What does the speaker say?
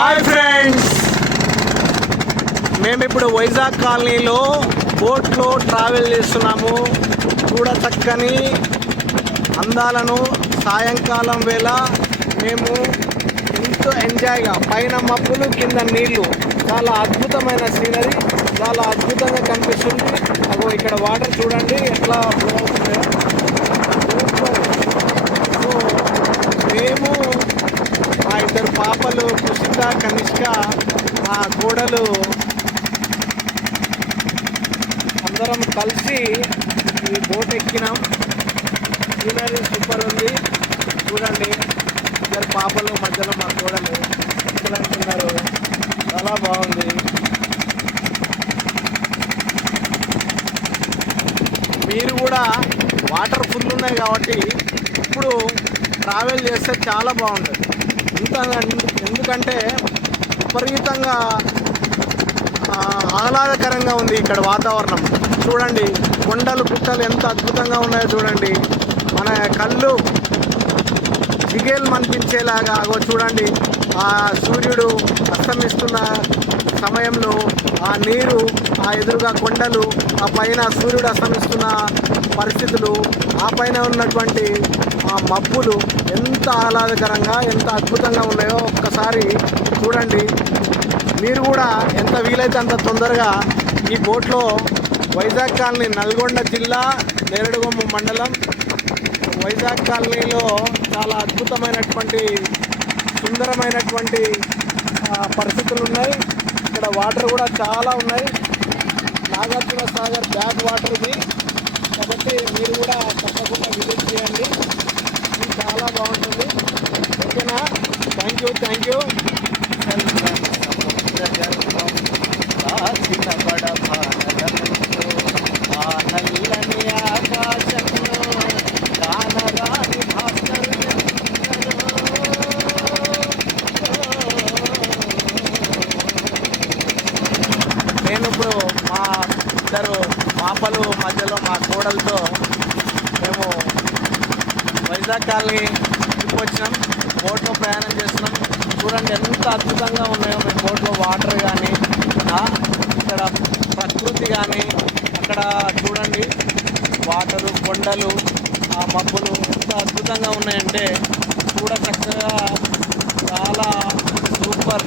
Hi friends, మేము ఇప్పుడు వైజాగ్ కాలనీలో బోట్లో ట్రావెల్ చేస్తున్నాము. చూడ చక్కని అందాలను సాయంకాలం వేళ మేము ఎంతో ఎంజాయ్గా, పైన మబ్బులు కింద నీళ్లు, చాలా అద్భుతమైన సీనరీ, చాలా అద్భుతంగా కనిపిస్తుంది. అగో ఇక్కడ వాటర్ చూడండి ఎట్లా ఫ్లో అవుతుందో. సో మేము మా ఇద్దరు పాపలు కుషిత కనిష్క, మా కోడలు అందరం కలిసి ఈ బోట్ ఎక్కినాం. సీనరీ సూపర్ ఉంది. చూడండి, ఇద్దరు పాపలు మధ్యలో మా కోడలు అంటున్నారు. చాలా బాగుంది. మీరు కూడా వాటర్ ఫుల్ ఉన్నాయి కాబట్టి ఇప్పుడు ట్రావెల్ చేస్తే చాలా బాగుంటుంది. ఎందుకంటే విపరీతంగా ఆహ్లాదకరంగా ఉంది ఇక్కడ వాతావరణం. చూడండి, కొండలు గుట్టలు ఎంత అద్భుతంగా ఉన్నాయో చూడండి. మన కళ్ళు జిగేలు అనిపించేలాగా చూడండి. ఆ సూర్యుడు అస్తమిస్తున్న సమయంలో ఆ నీరు, ఆ ఎదురుగా కొండలు, ఆ పైన సూర్యుడు అస్తమిస్తున్న పరిస్థితులు, ఆ పైన ఉన్నటువంటి ఆ మబ్బులు ఎంత ఆహ్లాదకరంగా, ఎంత అద్భుతంగా ఉన్నాయో ఒక్కసారి చూడండి. మీరు కూడా ఎంత వీలైతే అంత తొందరగా ఈ బోట్లో వైజాగ్ కాలనీ, నల్గొండ జిల్లా, నేరడుగొమ్మ మండలం వైజాగ్ కాలనీలో చాలా అద్భుతమైనటువంటి, సుందరమైనటువంటి పరిస్థితులు ఉన్నాయి. ఇక్కడ వాటర్ కూడా చాలా ఉన్నాయి. నాగార్జున సాగర్ బ్యాక్ వాటర్ ఇది. కాబట్టి మీరు కూడా తప్పకుండా విజిట్ చేయండి. ఇది చాలా బాగుంటుంది. ఓకేనా? Thank you. నేను ఇప్పుడు మా ఇద్దరు పాపలు మధ్యలో మా కోడలతో మేము వైజాగ్ కాలనీ ట్రిప్ వచ్చినాం. బోట్లో ప్రయాణం చేస్తున్నాం. చూడండి ఎంత అద్భుతంగా ఉన్నాయో మీ బోట్లో వాటర్ కానీ, ఇక్కడ ప్రకృతి కానీ, అక్కడ చూడండి వాటరు, కొండలు, ఆ మబ్బులు ఎంత అద్భుతంగా ఉన్నాయంటే చూడ చక్కగా చాలా సూపర్.